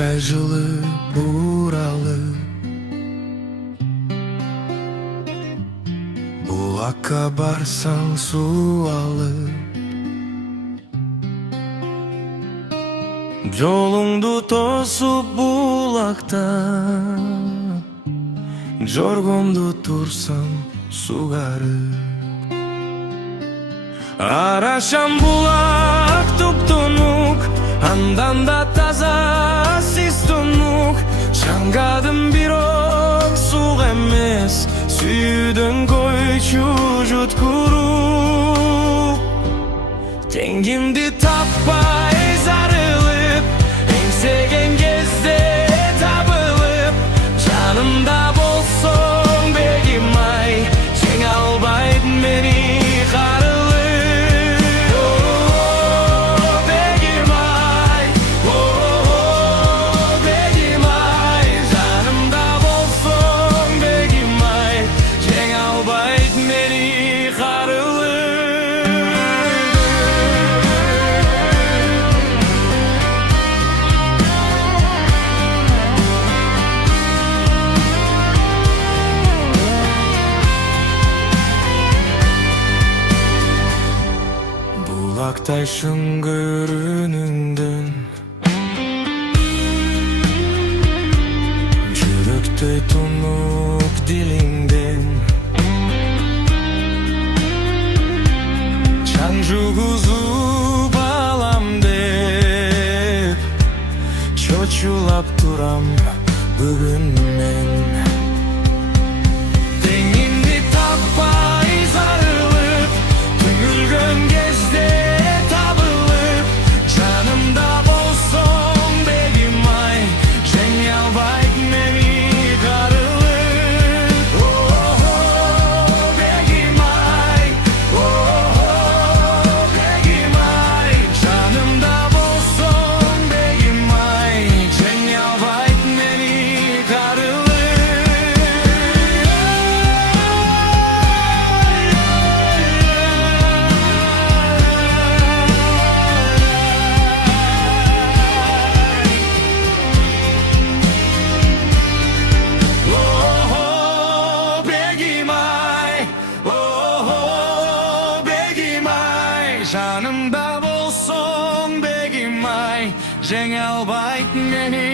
Bulakтай жылы буралы, булакка барсаң суалы, жолуңду тосуп булакта, жоргомду турсаң сугарып. Арашам булак туп-тунук, андан да таза сиз тунук. Чаңгадым бирок сук эмес, сүйүүдөн койчу жуткуруп. Теңимди таппай зарылып, эңсеген кезде табылып, жанымда болсоң бегим ай, жеңе албайт мени Bulakтай шыңгырыныңдын, жүрөктөй тунук дилиңден. Чаң жугузуп алам деп, чочулап турам бүгүн мен. Теңимди таппай зарылып, түңүлгөн кезде жанымда болсоң бегим ай, жеңе албайт мени.